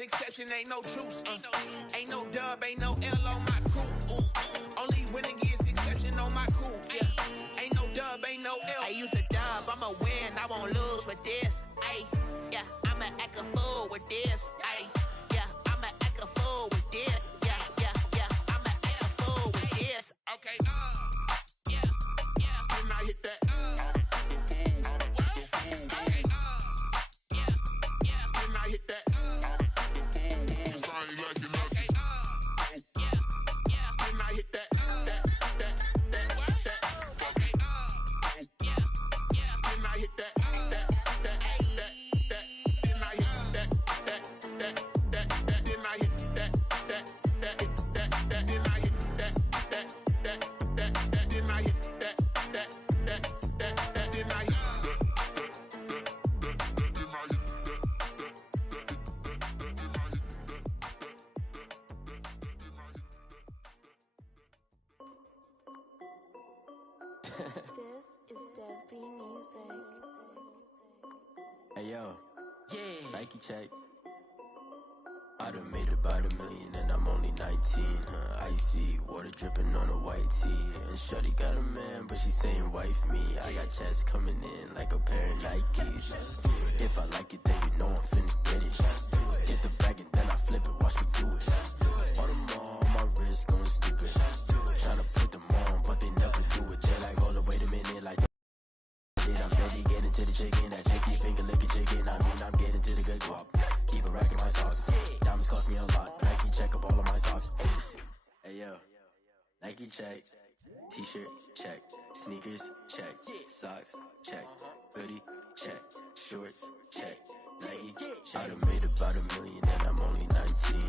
exception, ain't no truce. Ain't no dub, ain't no L on my crew. Only winning gets exception on my crew. Yeah, ain't no dub, ain't no L. I use a dub, I'ma win, I won't lose with this. Ay, yeah, I'ma act a fool with this. Ay, yeah, I'ma act a fool with this. Yeah, yeah, yeah, I'ma act a fool with this. Okay, yeah, yeah, then I hit that. This is Dev B Music. Hey yo, yeah, Nike check. I done made about $1 million and I'm only 19. Icy water dripping on a white tee. And shorty got a man, but she saying wife me. I got checks coming in like a pair of Nikes. If I like it, then you know I'm finna get it. Get the bag and then I flip it, watch me do it. All them on my wrist going stupid. Tryna put them on, but they never do it. They like, hold up, wait a minute, like I'm ready, get into the chicken. That tasty finger licking chicken. I mean, I'm getting to the good guap. Keep a rack in my socks. Diamonds cost me a lot. Nike check up all of my socks. Hey yo, Nike check. T-shirt check. Sneakers check. Socks check. Hoodie check. Shorts check. Nike check. I done made about $1 million and I'm only 19.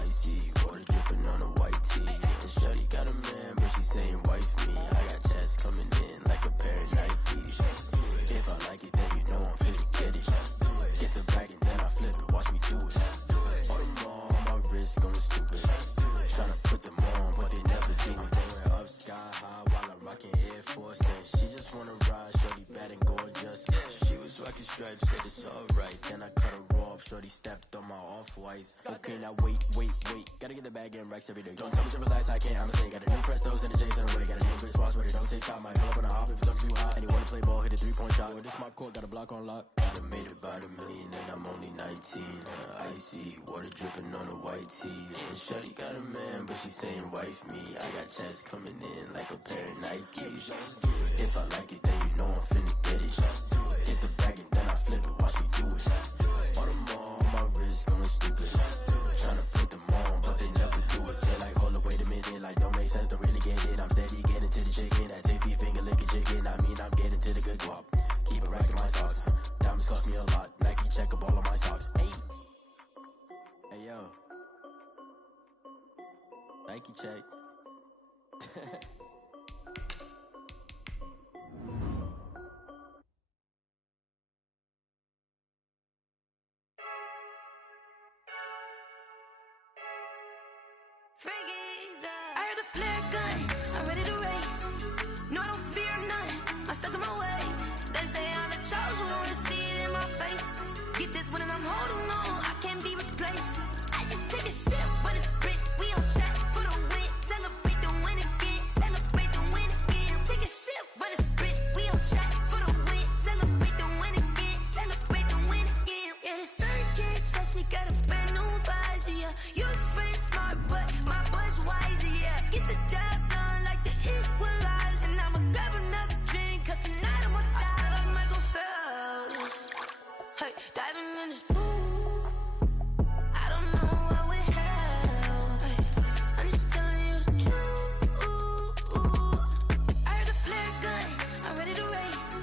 Icy water dripping on a white tee. And shorty got a man, but she saying wife me. I got checks coming in like a pair of Nikes. If I like it, then you know I'm finna get it. Get the bag and then I flip it, watch me do it. All them on my wrist going stupid. Tryna put them on, but they never do it. Going up sky high while I'm rocking Air Force. And she just wanna ride, shorty bad and gorgeous. She was rocking stripes, said it's alright. Then I cut her off, shorty stepped on my off-whites. Okay, now wait. Gotta get the bag and racks every day. Don't tell me to relax, I can't, I'ma say. Got a new Prestos and the J's in the way. Got a new bitch watch, but it don't take time. I pull up on a hop if it's too hot. And you wanna play ball, hit a 3-point shot. Well, this my court, got a block on lock. I done made about $1 million and I'm only 19. Icy water dripping on a white tee. And shorty got a man, but she saying wife me. I got checks coming in like a pair of Nikes. If I like it, then you know I'm finna get it. Get the bag and then I flip it, watch me do it. All them on my wrist going stupid. Tryna put them on, but they never do it. They like, hold up, wait a minute, like don't make sense, don't really get it. I'm steady getting to the chicken, that tasty finger licking chicken. I mean, I'm getting to the good guap. Keep a rack in my socks. Diamonds cost me a lot. Nike check up all of my socks. Hey yo, Nike check. I heard a flare gun, I'm ready to race. No, I don't fear none, I'm stuck in my ways. They say I'm the chosen one, to see it in my face. Get this one and I'm holding on, I can't be replaced. I just take a sip, but it's grit. We on track for the win. Celebrate the win again, celebrate the win again. Take a sip, but it's grit. We on track for the win. Celebrate the win again, celebrate the win again. Yeah, the sun can't touch me, got a brand new visor, yeah. You friend smart, but my bud's wiser, yeah. Get the job done like the equalizer. And I'ma grab another drink, cause tonight I'ma die like Michael Phelps. Hey, diving in this pool, I don't know what would help. Hey, I'm just telling you the truth. I heard a flare gun, I'm ready to race.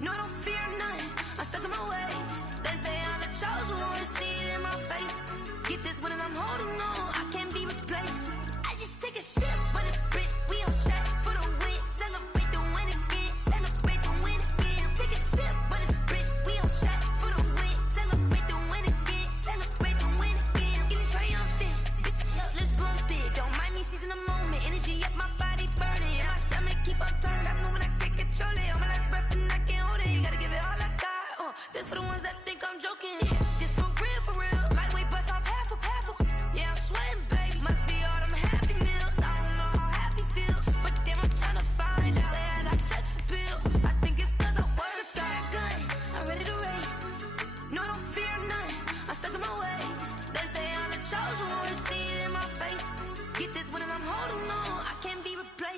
No, I don't fear none, I'm stuck in my ways. They say I'm the chosen one, to see it in my face. Get this one and I'm holding on, I can't be replaced. I just take a sip, but it's grit. We on track for the win. Celebrate the win again, celebrate the win again. Take a sip, but it's grit. We on track for the win. Celebrate the win again, celebrate the win again. Getting triumphant, up, let's bump it. Don't mind me seizing the moment. Energy up, my body burning. And my stomach keep up turning. Stop moving, I can't control it. On my last breath and I can't hold it. You gotta give it all I got. This for the ones that think I'm joking. This for real, for real. Lightweight bust off.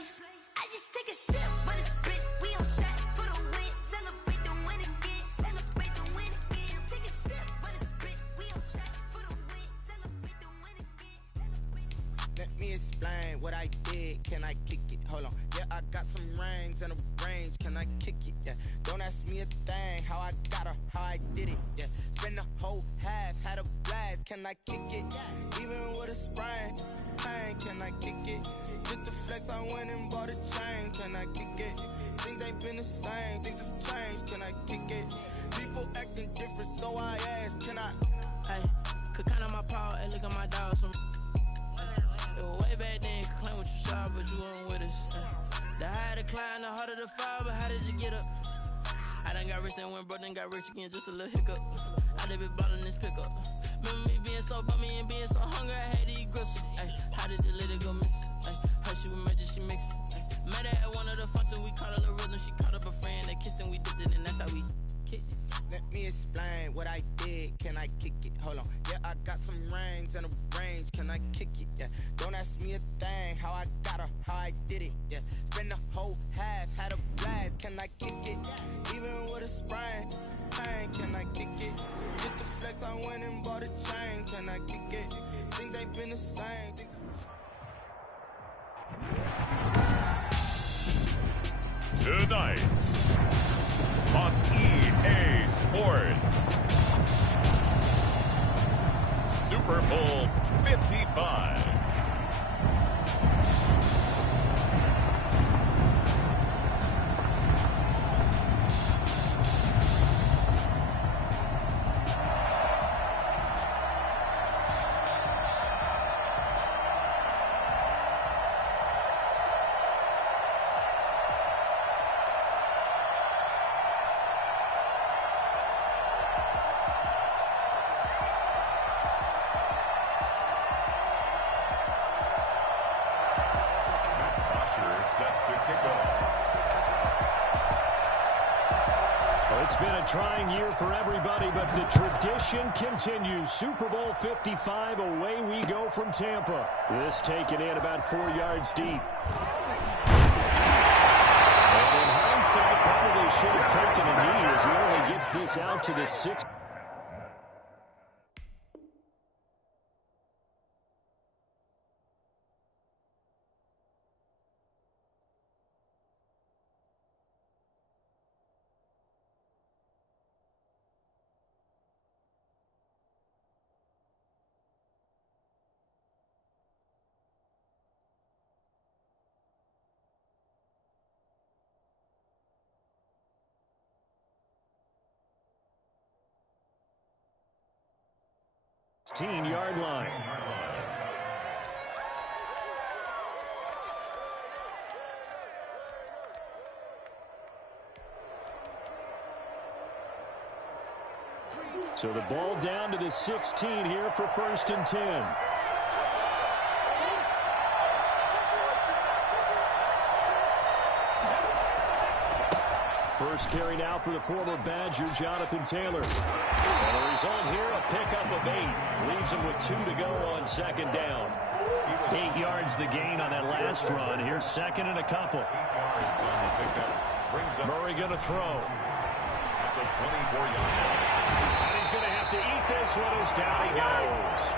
place. I just take a sip, but it's spit. We on track for the win. Celebrate the win again. Celebrate the win again. Take a sip, but it's spit. We on track for the win. Celebrate the win again. Let me explain what I did. Can I kick it? Hold on. Yeah, I got some rings and a range. Can I kick it? Yeah. Don't ask me a thing. How I got her, how I did it. Yeah. Spend the whole half, had a blast. Can I kick it? Even with a sprain. Pain, can I kick it? Just to flex, I went and bought a chain. Can I kick it? Things ain't been the same. Things have changed. Can I kick it? People acting different, so I ask. Can I? Hey, could count on my paw. Hey, look at my dogs. It was way back then. Could claim what you saw, but you weren't with us. The higher the climb, the harder the fall. But how did you get up? I done got rich and went broke, then got rich again, just a little hiccup. I done been ballin' this pickup. Remember me being so bummy and being so hungry, I had to eat gristle. Ay, how did the lady go miss? Ay, her she was magic, she mixed. Met her at one of the functions, we caught a little rhythm. She caught up a friend, they kissed and we dipped it, and that's how we kicked it. Let me explain what I did. Can I kick it? Hold on. Yeah, I got some rings and a range. Can I kick it? Yeah. Don't ask me a thing. How I got her, how I did it. Yeah. Spend the whole half, had a blast. Can I kick it? Even with a sprain. Pain, can I kick it? Just to flex, I went and bought a chain. Can I kick it? Things ain't been the same. Tonight on EA Sports, Super Bowl 55. It's been a trying year for everybody, but the tradition continues. Super Bowl 55, away we go from Tampa. This taken in about 4 yards deep. And in hindsight, probably should have taken a knee as he only gets this out to the 6. Yard line. So the ball down to the 16 here for 1st and 10. First carry now for the former Badger, Jonathan Taylor. And the result here, a pickup of 8. Leaves him with 2 to go on 2nd down. 8 yards the gain on that last run. Here's 2nd and a couple. Murray going to throw. And he's going to have to eat this one as down he goes.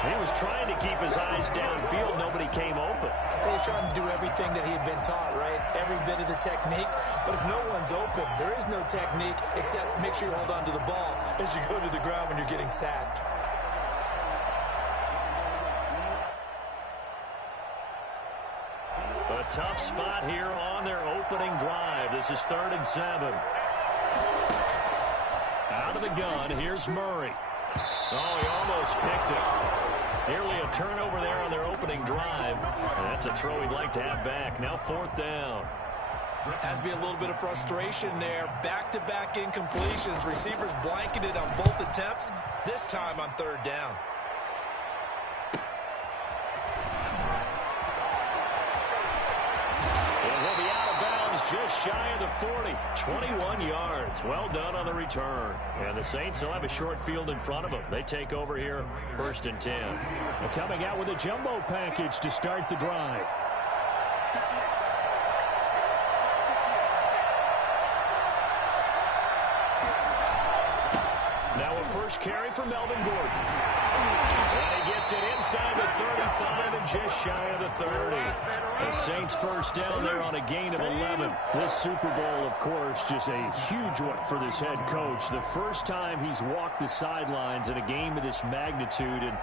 He was trying to keep his eyes downfield. Nobody came open. He was trying to do everything that he had been taught, right? Every bit of the technique. But if no one's open, there is no technique except make sure you hold on to the ball as you go to the ground when you're getting sacked. A tough spot here on their opening drive. This is 3rd and 7. Out of the gun, here's Murray. Oh, he almost picked it. Nearly a turnover there on their opening drive. And that's a throw he'd like to have back. Now 4th down. Has to be a little bit of frustration there. Back-to-back incompletions. Receivers blanketed on both attempts. This time on 3rd down. Just shy of the 40, 21 yards. Well done on the return. And the Saints will have a short field in front of them. They take over here, 1st and 10. Coming out with a jumbo package to start the drive. Now a first carry for Melvin Gordon. And he gets it inside the 35 and just shy of the 30. The Saints first down there on a gain of 11. This Super Bowl, of course, just a huge one for this head coach. The first time he's walked the sidelines in a game of this magnitude. And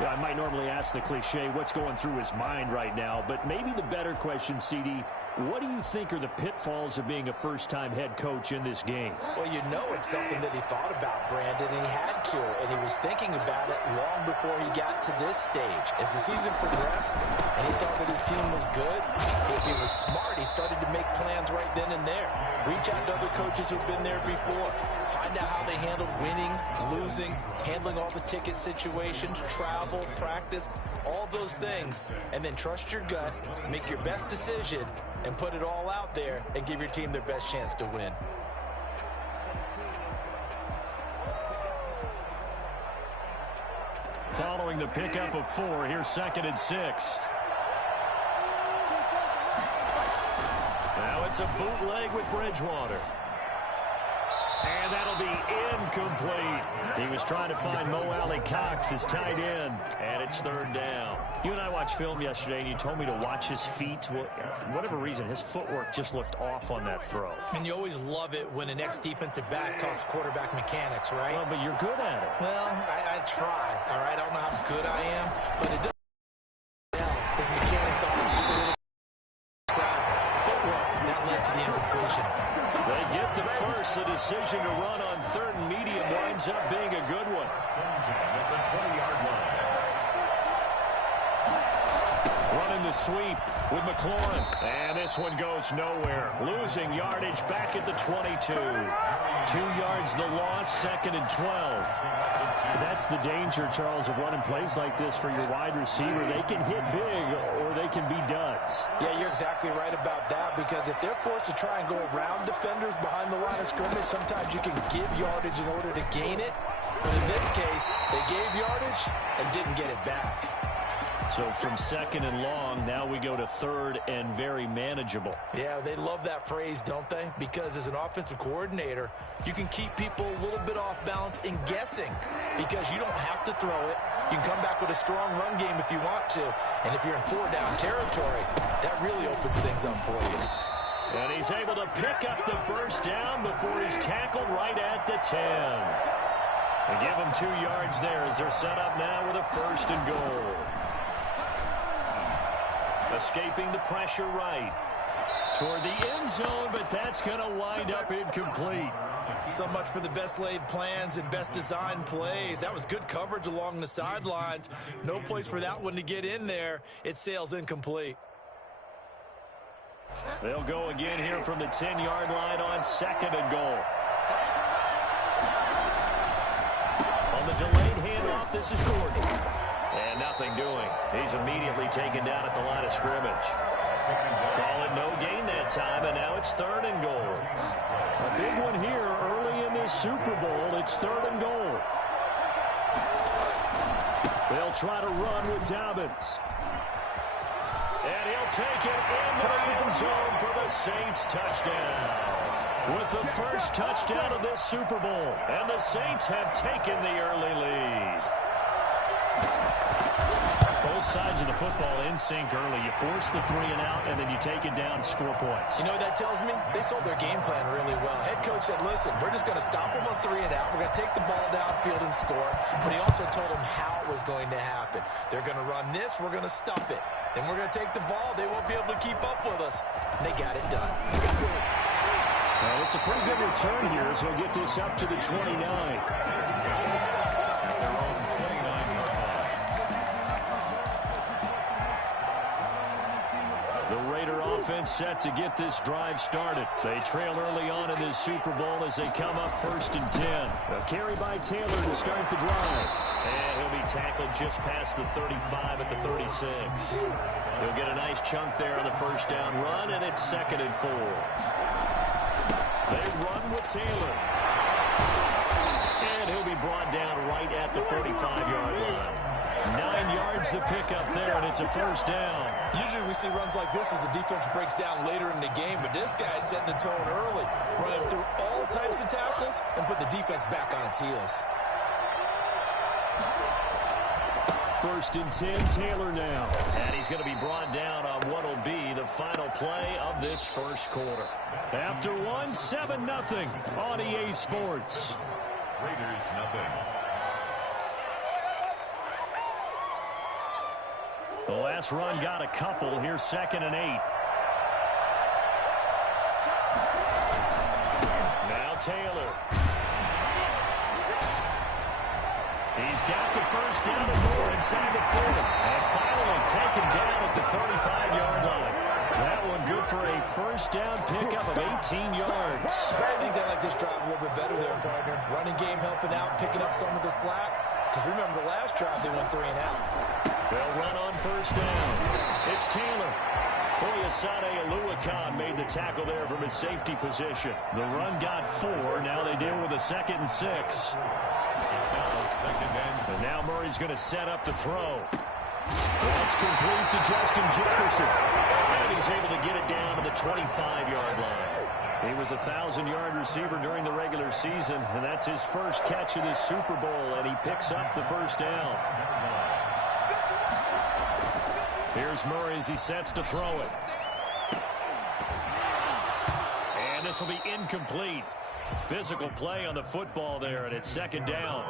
I might normally ask the cliche, what's going through his mind right now? But maybe the better question, CD, what do you think are the pitfalls of being a first-time head coach in this game? Well, you know it's something that he thought about, Brandon, and he had to. And he was thinking about it long before he got to this stage. As the season progressed and he saw that his team was good, if he was smart, he started to make plans right then and there. Reach out to other coaches who've been there before. Find out how they handled winning, losing, handling all the ticket situations, travel, practice, all those things. And then trust your gut, make your best decision, and put it all out there and give your team their best chance to win. Following the pickup of 4, here's 2nd and 6. Now it's a bootleg with Bridgewater. And that'll be incomplete. He was trying to find Mo Alley-Cox, his tight end, and it's 3rd down. You and I watched film yesterday, and you told me to watch his feet. Well, for whatever reason, his footwork just looked off on that throw. And you always love it when an ex-defensive back talks quarterback mechanics, right? Well, but you're good at it. Well, I try, all right? I don't know how good I am, but it doesn't help. His mechanics are a little footwork. That led to the incompletion. They get the first. The decision to run on 3rd and medium winds up being a good one. At the 20-yard line. Running the sweep with McLaurin. And this one goes nowhere. Losing yardage back at the 22. 2 yards the loss, 2nd and 12. That's the danger, Charles, of running plays like this for your wide receiver. They can hit big or they can be duds. Yeah, you're exactly right about that, because if they're forced to try and go around defenders behind the line of scrimmage, sometimes you can give yardage in order to gain it. But in this case, they gave yardage and didn't get it back. So from 2nd and long, now we go to 3rd and very manageable. Yeah, they love that phrase, don't they? Because as an offensive coordinator, you can keep people a little bit off balance and guessing, because you don't have to throw it. You can come back with a strong run game if you want to. And if you're in 4-down territory, that really opens things up for you. And he's able to pick up the first down before he's tackled right at the 10. They give him 2 yards there as they're set up now with a 1st and goal. Escaping the pressure right toward the end zone, but that's going to wind up incomplete. So much for the best laid plans and best designed plays. That was good coverage along the sidelines. No place for that one to get in there. It sails incomplete. They'll go again here from the 10-yard line on 2nd and goal. On the delayed handoff, this is Gordon. And nothing doing. He's immediately taken down at the line of scrimmage. Call it no gain that time, and now it's 3rd and goal. A big one here early in this Super Bowl. It's 3rd and goal. They'll try to run with Dobbins. And he'll take it into the end zone for the Saints touchdown. With the first touchdown of this Super Bowl. And the Saints have taken the early lead. Both sides of the football in sync early. You force the 3 and out, and then you take it down, score points. You know what that tells me? They sold their game plan really well. Head coach said, listen, we're just going to stop them on 3 and out. We're going to take the ball downfield and score. But he also told them how it was going to happen. They're going to run this. We're going to stop it. Then we're going to take the ball. They won't be able to keep up with us. And they got it done. Well, it's a pretty good return here as he'll get this up to the 29. Offense set to get this drive started. They trail early on in this Super Bowl as they come up 1st and 10. A carry by Taylor to start the drive. And he'll be tackled just past the 35 at the 36. He'll get a nice chunk there on the first down run, and it's 2nd and 4. They run with Taylor. And he'll be brought down right at the 45-yard line. 9 yards to pick up there, and it's a first down. Usually we see runs like this as the defense breaks down later in the game, but this guy setting the tone early, running through all types of tackles and put the defense back on its heels. 1st and 10, Taylor now. And he's going to be brought down on what will be the final play of this first quarter. After 7-0 on EA Sports. Raiders nothing. The last run got a couple. Here's 2nd and 8. Now Taylor. He's got the first down and more inside the 40. And finally taken down at the 35-yard line. That one good for a first down pickup of 18 yards. I think they like this drive a little bit better there, partner. Running game helping out, picking up some of the slack. Because remember the last drive they went 3 and out. They'll run on first down. It's Taylor. Foyesade Aluakan made the tackle there from his safety position. The run got 4. Now they deal with a 2nd and 6. It's now 2nd and 6. And now Murray's going to set up to throw. That's complete to Justin Jefferson. And he's able to get it down to the 25-yard line. He was a 1,000-yard receiver during the regular season, and that's his first catch of this Super Bowl, and he picks up the first down. Here's Murray as he sets to throw it. And this will be incomplete. Physical play on the football there, and it's 2nd down.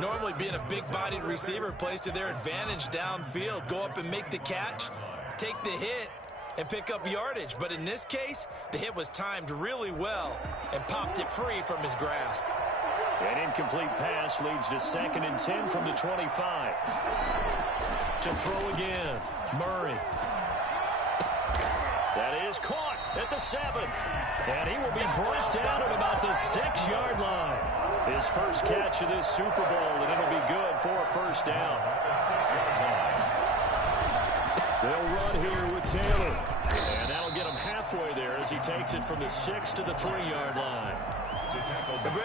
Normally being a big-bodied receiver plays to their advantage downfield. Go up and make the catch, take the hit, and pick up yardage. But in this case, the hit was timed really well and popped it free from his grasp. An incomplete pass leads to 2nd and 10 from the 25. To throw again, Murray. That is caught at the 7. And he will be brought down at about the 6-yard line. His first catch of this Super Bowl, and it'll be good for a first down. They'll run here with Taylor. And that'll get him halfway there as he takes it from the 6 to the 3-yard line.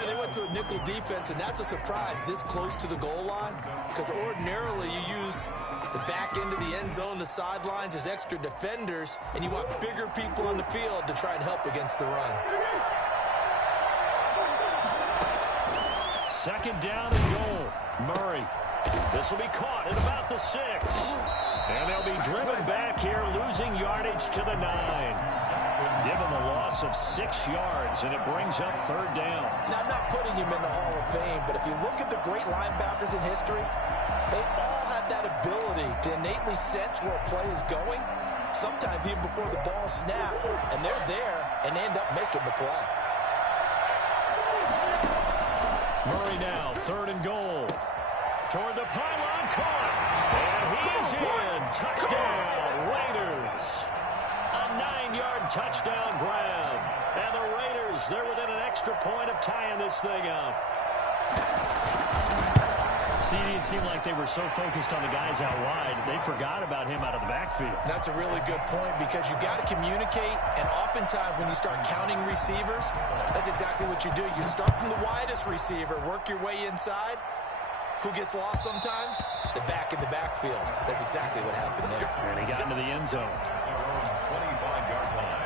They went to a nickel defense, and that's a surprise this close to the goal line, because ordinarily you use the back end of the end zone, the sidelines as extra defenders, and you want bigger people on the field to try and help against the run. 2nd down and goal. Murray. This will be caught at about the 6. And they'll be driven back here, losing yardage to the 9. Give him a loss of 6 yards, and it brings up 3rd down. Now, I'm not putting him in the Hall of Fame, but if you look at the great linebackers in history, they all have that ability to innately sense where a play is going, sometimes even before the ball snaps, and they're there and end up making the play. Murray now, 3rd and goal. Toward the pylon, caught. And he's in. Touchdown, Raiders. A 9-yard touchdown grab. And the Raiders, they're within an extra point of tying this thing up. CD, it seemed like they were so focused on the guys out wide, they forgot about him out of the backfield. That's a really good point, because you've got to communicate, and oftentimes when you start counting receivers, that's exactly what you do. You start from the widest receiver, work your way inside. Who gets lost sometimes? The back in the backfield. That's exactly what happened there. And he got into the end zone. 25-yard line.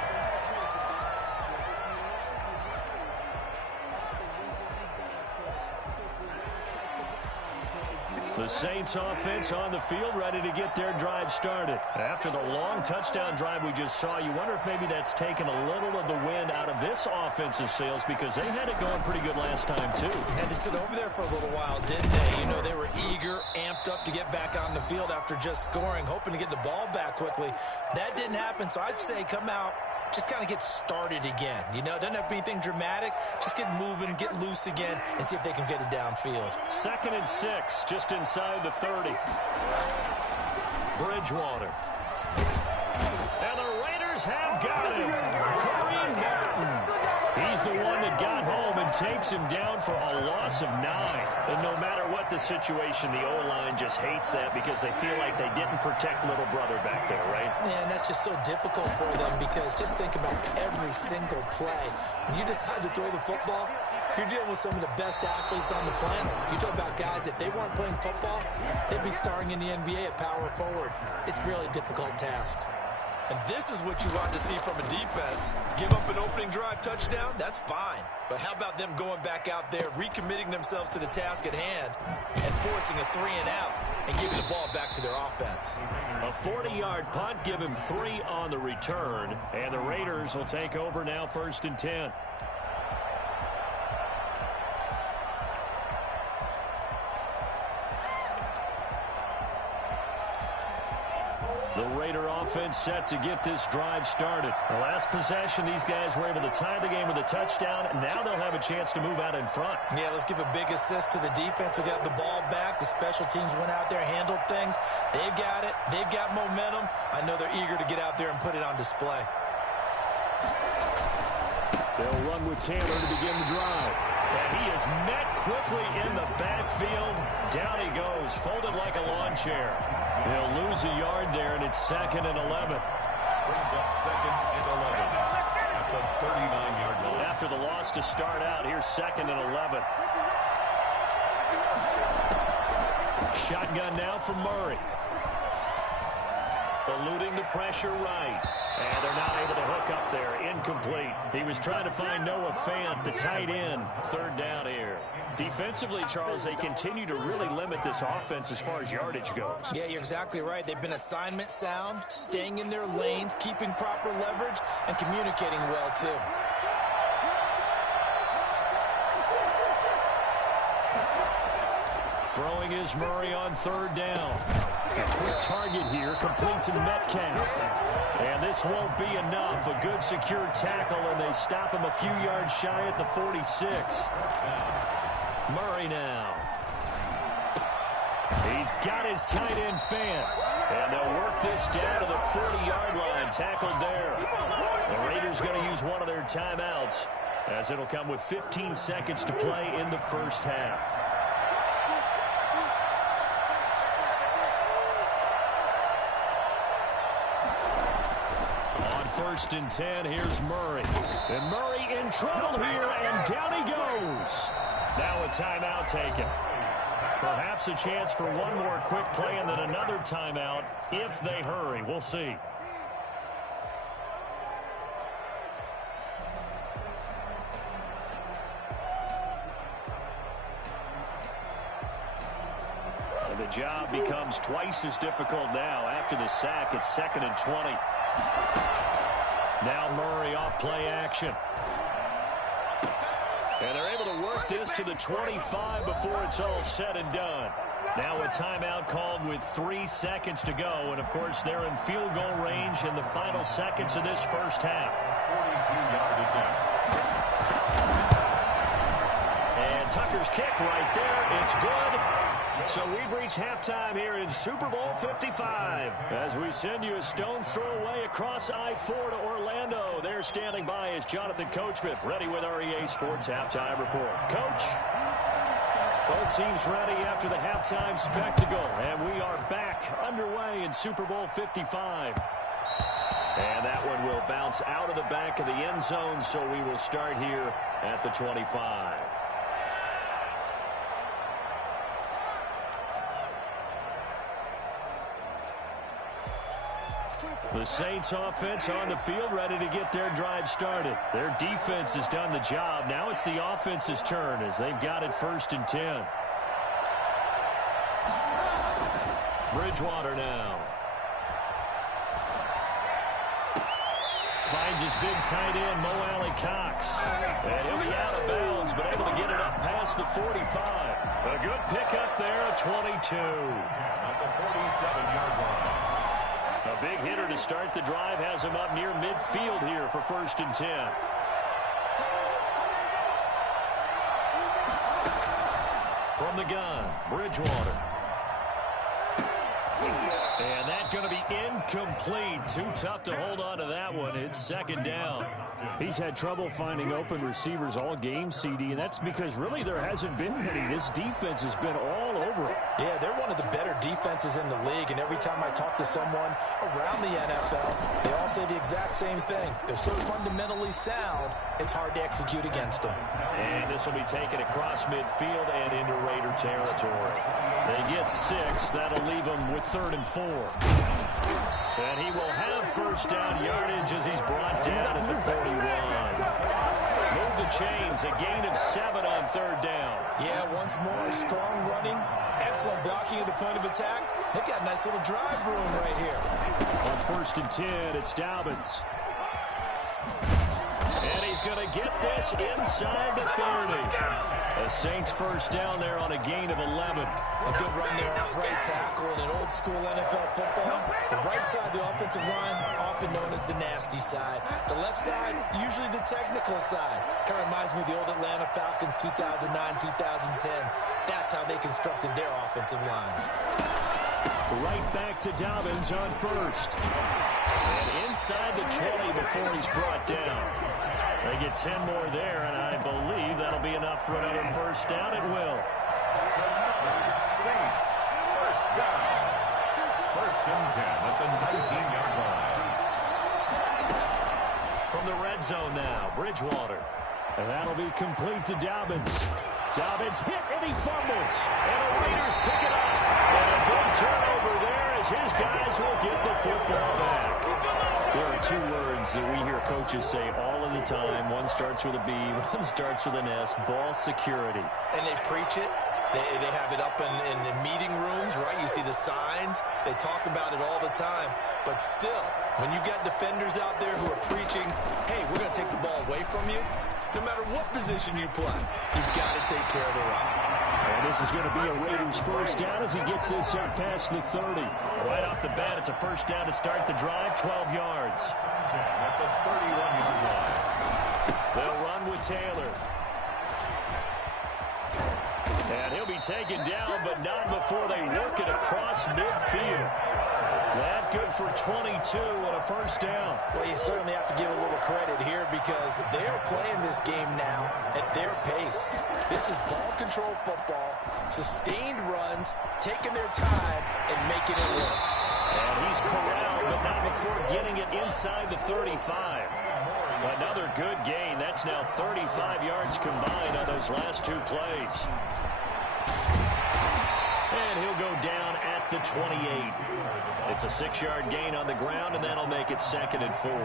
The Saints offense on the field, ready to get their drive started. After the long touchdown drive we just saw, you wonder if maybe that's taken a little of the wind out of this offensive sails, because they had it going pretty good last time too. Had to sit over there for a little while, didn't they? You know, they were eager, amped up to get back on the field after just scoring, hoping to get the ball back quickly. That didn't happen, so I'd say come out, just kind of get started again. You know, it doesn't have to be anything dramatic. Just get moving, get loose again, and see if they can get it downfield. 2nd and 6, just inside the 30. Bridgewater. And the Raiders have got him. Kareem Martin. He's the one that got home and takes him down for a loss of 9. And no matter what the situation, the O-line just hates that, because they feel like they didn't protect little brother back there, right? Man, that's just so difficult for them, because just think about every single play. When you decide to throw the football, you're dealing with some of the best athletes on the planet. You talk about guys, if they weren't playing football, they'd be starring in the NBA at power forward. It's a really difficult task. And this is what you want to see from a defense. Give up an opening drive touchdown, that's fine. But how about them going back out there, recommitting themselves to the task at hand, and forcing a 3-and-out and giving the ball back to their offense. A 40-yard punt, give him 3 on the return. And the Raiders will take over now, 1st and 10. The Raider offense set to get this drive started. The last possession, these guys were able to tie the game with a touchdown. Now they'll have a chance to move out in front. Yeah, let's give a big assist to the defense who got the ball back. The special teams went out there, handled things. They've got it. They've got momentum. I know they're eager to get out there and put it on display. They'll run with Taylor to begin the drive. And he is met quickly in the backfield. Down he goes, folded like a lawn chair. He'll lose a yard there, and it's 2nd and 11. Brings up 2nd and 11 at the 39-yard line. After the loss to start out, here's 2nd and 11. Shotgun now from Murray. Eluding the pressure right. And they're not able to hook up there. Incomplete. He was trying to find Noah Fant, the tight end. 3rd down here. Defensively, Charles, they continue to really limit this offense as far as yardage goes. Yeah, you're exactly right. They've been assignment sound, staying in their lanes, keeping proper leverage, and communicating well, too. Throwing is Murray on 3rd down. A quick target here, complete to Metcalf. And this won't be enough. A good secure tackle, and they stop him a few yards shy at the 46. Murray now. He's got his tight end Fant. And they'll work this down to the 40-yard line. Tackled there. The Raiders going to use one of their timeouts, as it'll come with 15 seconds to play in the first half. On 1st and 10, here's Murray. And Murray in trouble here, and down he goes. Now a timeout taken. Perhaps a chance for one more quick play and then another timeout if they hurry. We'll see. And the job becomes twice as difficult now. After the sack, it's 2nd and 20. Now Murray off play action. And they're able to work this to the 25 before it's all said and done. Now a timeout called with 3 seconds to go. And, of course, they're in field goal range in the final seconds of this first half. 42-yard attempt. And Tucker's kick right there. It's good. So we've reached halftime here in Super Bowl 55. As we send you a stone's throw away across I-4 to Orlando. There standing by is Jonathan Coachman, ready with our EA Sports Halftime Report. Coach? Both teams ready after the halftime spectacle. And we are back underway in Super Bowl 55. And that one will bounce out of the back of the end zone, so we will start here at the 25. The Saints offense on the field, ready to get their drive started. Their defense has done the job. Now it's the offense's turn as they've got it 1st and 10. Bridgewater now. Finds his big tight end, Mo Alley Cox. And he'll be out of bounds, but able to get it up past the 45. A good pickup there, a 22. At the 47-yard line. A big hitter to start the drive has him up near midfield here for 1st and 10. From the gun, Bridgewater. And that's going to be incomplete. Too tough to hold on to that one. It's 2nd down. He's had trouble finding open receivers all game, CD, and that's because really there hasn't been many. This defense has been all over it. Yeah, they're one of the better defenses in the league, and every time I talk to someone around the NFL, they all say the exact same thing. They're so fundamentally sound, it's hard to execute against them. And this will be taken across midfield and into Raider territory. They get 6. That'll leave them with 3rd and 4. And he will have first down yardage as he's brought down at the 41. Move the chains, a gain of 7 on third down. Yeah, once more, strong running, excellent blocking at the point of attack. They've got a nice little drive room right here. On 1st and 10, it's Dobbins. And he's going to get this inside the 30. The Saints first down there on a gain of 11. A good run there off right tackle in an old-school NFL football. The right side of the offensive line, often known as the nasty side. The left side, usually the technical side. Kind of reminds me of the old Atlanta Falcons 2009, 2010. That's how they constructed their offensive line. Right back to Dobbins on first. And inside the 20 before he's brought down. They get 10 more there, and I believe that'll be enough for another first down. It will. Saints, first down. 1st and 10 at the 19-yard line. From the red zone now, Bridgewater. And that'll be complete to Dobbins. Dobbins hit, and he fumbles. And the Raiders pick it up. And a big turnover there as his guys will get the football back. There are 2 words that we hear coaches say all of the time. One starts with a B, one starts with an S, ball security. And they preach it. They have it up in meeting rooms, right? You see the signs. They talk about it all the time. But still, when you got defenders out there who are preaching, hey, we're going to take the ball away from you, no matter what position you play, you've got to take care of the rock. And this is going to be a Raiders first down as he gets this up past the 30. Right off the bat, it's a first down to start the drive, 12 yards. At the 31-yard line. They'll run with Taylor. And he'll be taken down, but not before they work it across midfield. That good for 22 and a first down. Well, you certainly have to give a little credit here because they're playing this game now at their pace. This is ball control football, sustained runs, taking their time and making it work. And he's corralled, but not before getting it inside the 35. Another good gain. That's now 35 yards combined on those last 2 plays. And he'll go down at the 28. It's a 6-yard gain on the ground, and that'll make it 2nd and 4. A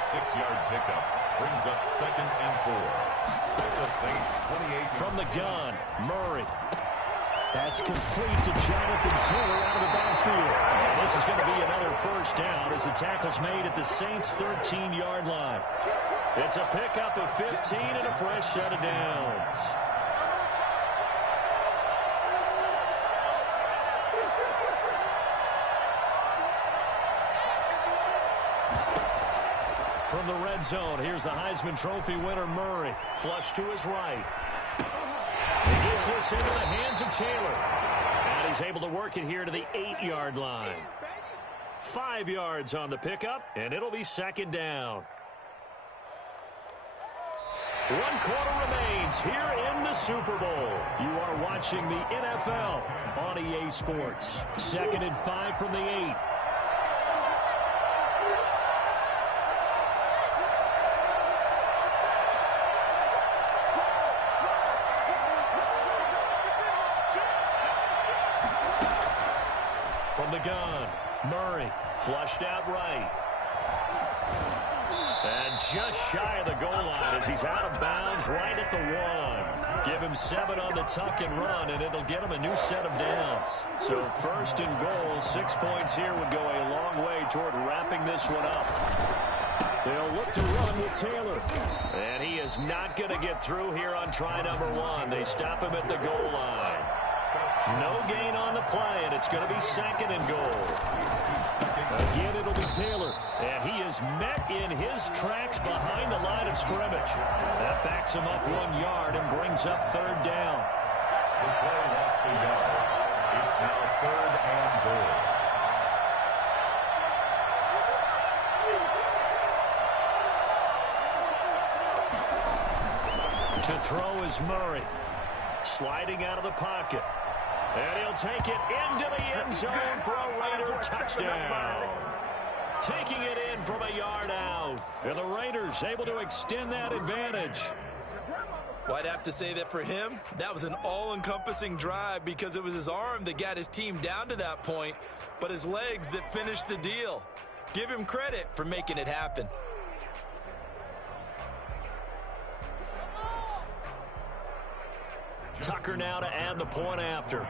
6-yard pickup brings up 2nd and 4. The Saints 28. From the gun, Murray. That's complete to Jonathan Taylor out of the backfield. And this is going to be another first down as the tackle's made at the Saints' 13-yard line. It's a pickup of 15 and a fresh set of downs. From the red zone, here's the Heisman Trophy winner, Murray. Flush to his right. He gets this into the hands of Taylor. And he's able to work it here to the 8-yard line. 5 yards on the pickup, and it'll be 2nd down. 1 quarter remains here in the Super Bowl. You are watching the NFL on EA Sports. 2nd and 5 from the 8. From the gun, Murray flushed out right. And just shy of the goal line as he's out of bounds right at the 1. Give him 7 on the tuck and run, and it'll get him a new set of downs. So 1st and goal, 6 points here would go a long way toward wrapping this one up. They'll look to run with Taylor. And he is not going to get through here on try number 1. They stop him at the goal line. No gain on the play, and it's going to be 2nd and goal. Again, it'll be Taylor. And he is met in his tracks behind the line of scrimmage. That backs him up 1 yard and brings up 3rd down. The play lost a yard. It's now 3rd and goal. To throw is Murray. Sliding out of the pocket. And he'll take it into the end zone for a Raider touchdown. Taking it in from a yard out. And the Raiders able to extend that advantage. Well, I'd have to say that for him, that was an all-encompassing drive because it was his arm that got his team down to that point, but his legs that finished the deal. Give him credit for making it happen. Tucker now to add the point after.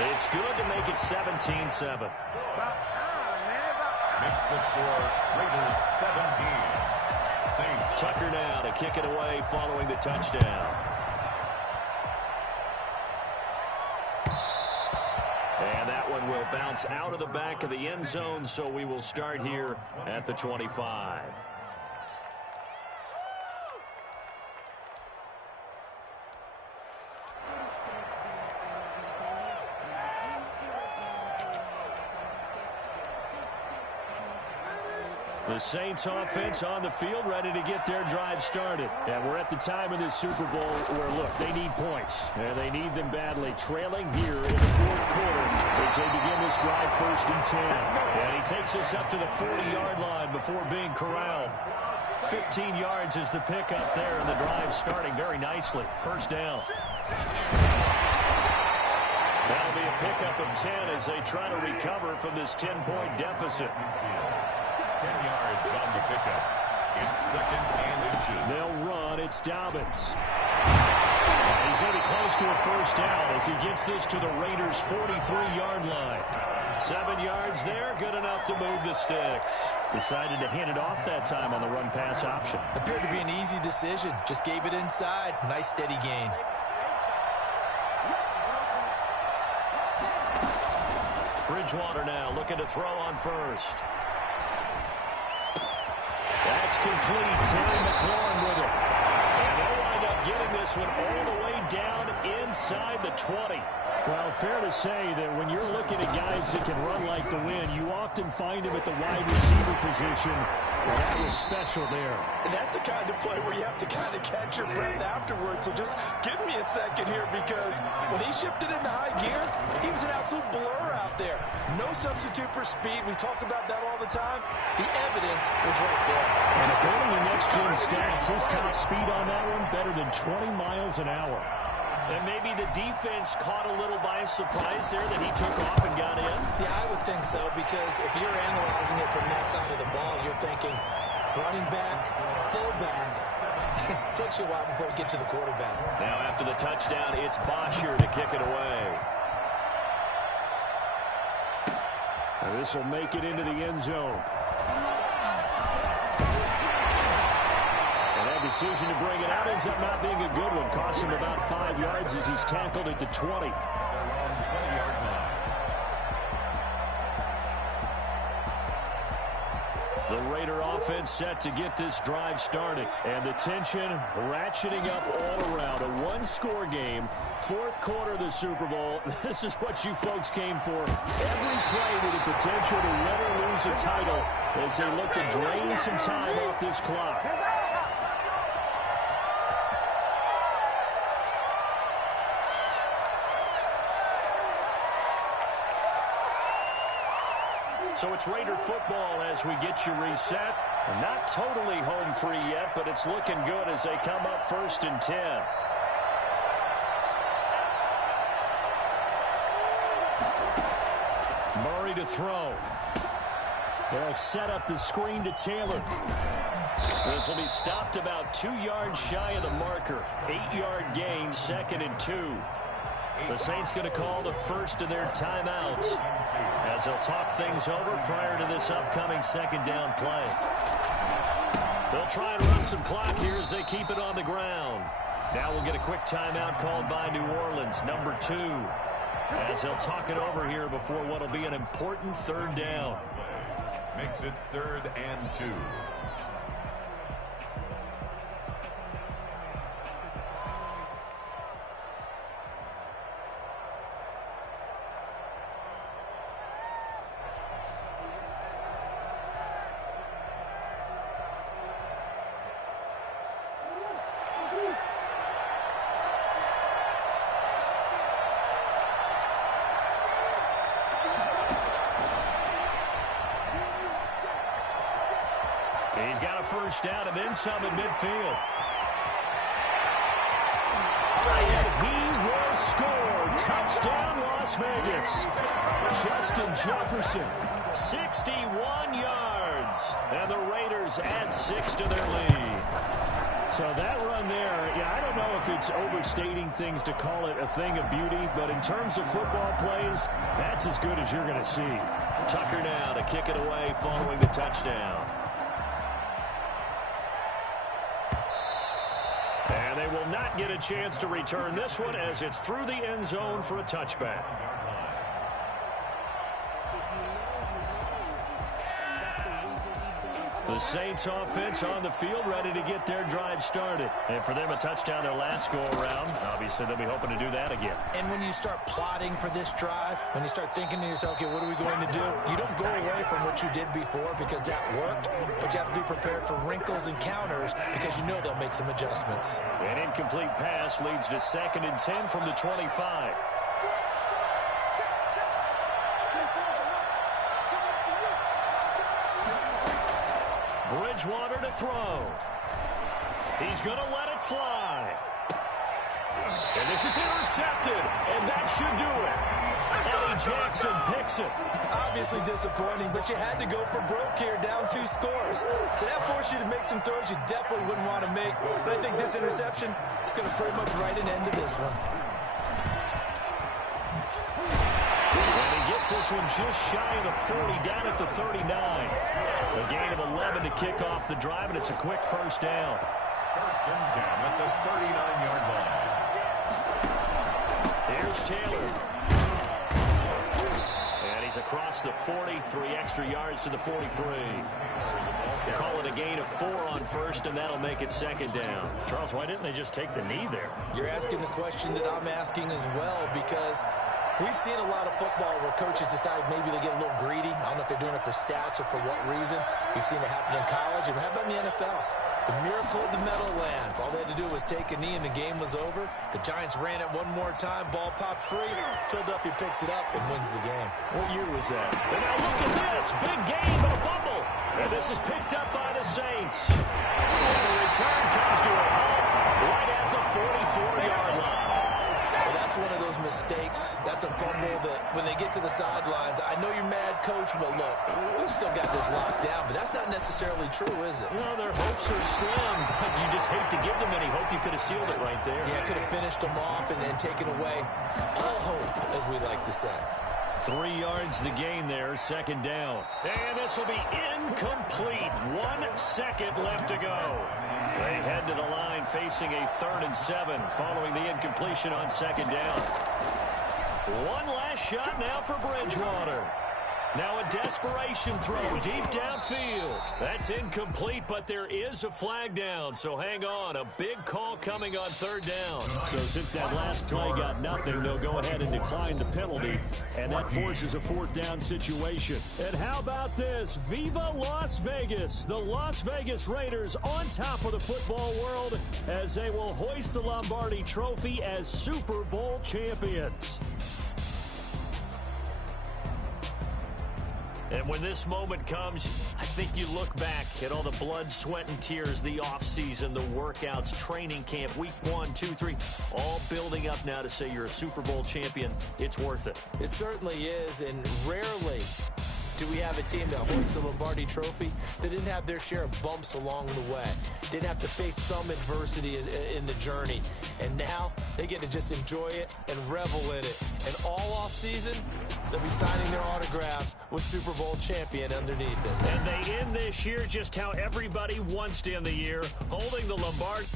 It's good to make it 17-7. Makes the score Raiders 17. Saints. Tucker now to kick it away following the touchdown. And that one will bounce out of the back of the end zone, so we will start here at the 25. The Saints offense on the field, ready to get their drive started. And we're at the time in this Super Bowl where, look, they need points. And they need them badly. Trailing here in the fourth quarter as they begin this drive 1st and 10. And he takes us up to the 40-yard line before being corralled. 15 yards is the pickup there, and the drive starting very nicely. First down. That'll be a pickup of 10 as they try to recover from this 10-point deficit. 10 yards on the pickup. It's 2nd and inches. They'll run. It's Dobbins. He's going to be close to a first down as he gets this to the Raiders' 43-yard line. 7 yards there, good enough to move the sticks. Decided to hand it off that time on the run-pass option. Appeared to be an easy decision. Just gave it inside. Nice steady gain. Bridgewater now looking to throw on first. That's complete. Terry McLaurin with it. And they'll wind up getting this one all the way down inside the 20. Well, fair to say that when you're looking at guys that can run like the wind, you often find them at the wide receiver position. Well, that was special there. And that's the kind of play where you have to kind of catch your breath afterwards. So just give me a second here because when he shifted into high gear, he was an absolute blur out there. No substitute for speed. We talk about that all the time. The evidence was right there. And according to next-gen stats, his top speed on that one better than 20 miles an hour. And maybe the defense caught a little by surprise there that he took off and got in. Yeah, I would think so because if you're analyzing it from that side of the ball, you're thinking running back, fullback. It takes you a while before you get to the quarterback. Now after the touchdown, it's Bosher to kick it away. And this will make it into the end zone. Decision to bring it out ends up not being a good one. Cost him about 5 yards as he's tackled at the 20. The Raider offense set to get this drive started. And the tension ratcheting up all around. A one-score game. 4th quarter of the Super Bowl. This is what you folks came for. Every play with the potential to win or lose a title as they look to drain some time off this clock. So it's Raider football as we get you reset. Not totally home free yet, but it's looking good as they come up 1st and 10. Murray to throw. They'll set up the screen to Taylor. This will be stopped about 2 yards shy of the marker. 8-yard gain, 2nd and 2. The Saints going to call the first of their timeouts as they'll talk things over prior to this upcoming 2nd down play. They'll try and run some clock here as they keep it on the ground. Now we'll get a quick timeout called by New Orleans, number 2, as they'll talk it over here before what will be an important 3rd down. Makes it 3rd and 2. He's got a first down and then some at midfield. And he will score. Touchdown, Las Vegas. Justin Jefferson, 61 yards. And the Raiders add 6 to their lead. So that run there, yeah, I don't know if it's overstating things to call it a thing of beauty, but in terms of football plays, that's as good as you're going to see. Tucker now to kick it away following the touchdown. And they will not get a chance to return this one as it's through the end zone for a touchback. The Saints offense on the field ready to get their drive started. And for them, a touchdown their last go-around. Obviously, they'll be hoping to do that again. And when you start plotting for this drive, when you start thinking to yourself, okay, what are we going to do? You don't go away from what you did before because that worked, but you have to be prepared for wrinkles and counters because you know they'll make some adjustments. An incomplete pass leads to 2nd and 10 from the 25. Bridgewater to throw. He's going to let it fly. And this is intercepted, and that should do it. Eddie Jackson picks it. Obviously disappointing, but you had to go for broke here, down 2 scores. So that forced you to make some throws you definitely wouldn't want to make. But I think this interception is going to pretty much write an end to this one. And he gets this one just shy of the 40, down at the 39. A gain of 11 to kick off the drive, and it's a quick first down. 1st and 10 at the 39-yard line. Here's Taylor. And he's across the 40, 3 extra yards to the 43. We'll call it a gain of 4 on first, and that'll make it 2nd down. Charles, why didn't they just take the knee there? You're asking the question that I'm asking as well, because we've seen a lot of football where coaches decide maybe they get a little greedy. I don't know if they're doing it for stats or for what reason. We've seen it happen in college. And how about in the NFL? The miracle of the Meadowlands. All they had to do was take a knee and the game was over. The Giants ran it one more time. Ball popped free. Philadelphia picks it up and wins the game. What year was that? And now look at this. Big game, but a fumble. And this is picked up by the Saints. And the return comes to a halt right at the 44-yard line. Well, that's one of those mistakes. That's a fumble that when they get to the sidelines, I know you're mad, coach, but look, we've still got this locked down, but that's not necessarily true, is it? Well, their hopes are slim, but you just hate to give them any hope. You could have sealed it right there. Yeah, could have finished them off and taken away all hope, as we like to say. 3 yards the gain there, 2nd down. And this will be incomplete. 1 second left to go. They head to the line facing a 3rd and 7 following the incompletion on 2nd down. One last shot now for Bridgewater. Now a desperation throw deep downfield. That's incomplete, but there is a flag down, so hang on. A big call coming on 3rd down. So since that last play got nothing, they'll go ahead and decline the penalty, and that forces a 4th down situation. And how about this? Viva Las Vegas! The Las Vegas Raiders on top of the football world as they will hoist the Lombardi Trophy as Super Bowl champions. And when this moment comes, I think you look back at all the blood, sweat, and tears, the offseason, the workouts, training camp, week 1, 2, 3, all building up now to say you're a Super Bowl champion. It's worth it. It certainly is, and rarely do we have a team that hoists the Lombardi Trophy that didn't have their share of bumps along the way, didn't have to face some adversity in the journey, and now they get to just enjoy it and revel in it. And all off season, they'll be signing their autographs with Super Bowl champion underneath it. And they end this year just how everybody wants to end the year, holding the Lombardi.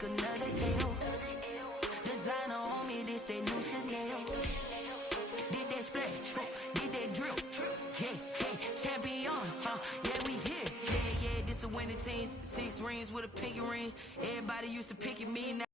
Another L. Designer on me, this that new Chanel. Did that splash, did that drip. Yeah, champion, yeah, we here. Yeah, this the winning. many teams, 6 rings with a pinky ring. Everybody used to pick at me. Now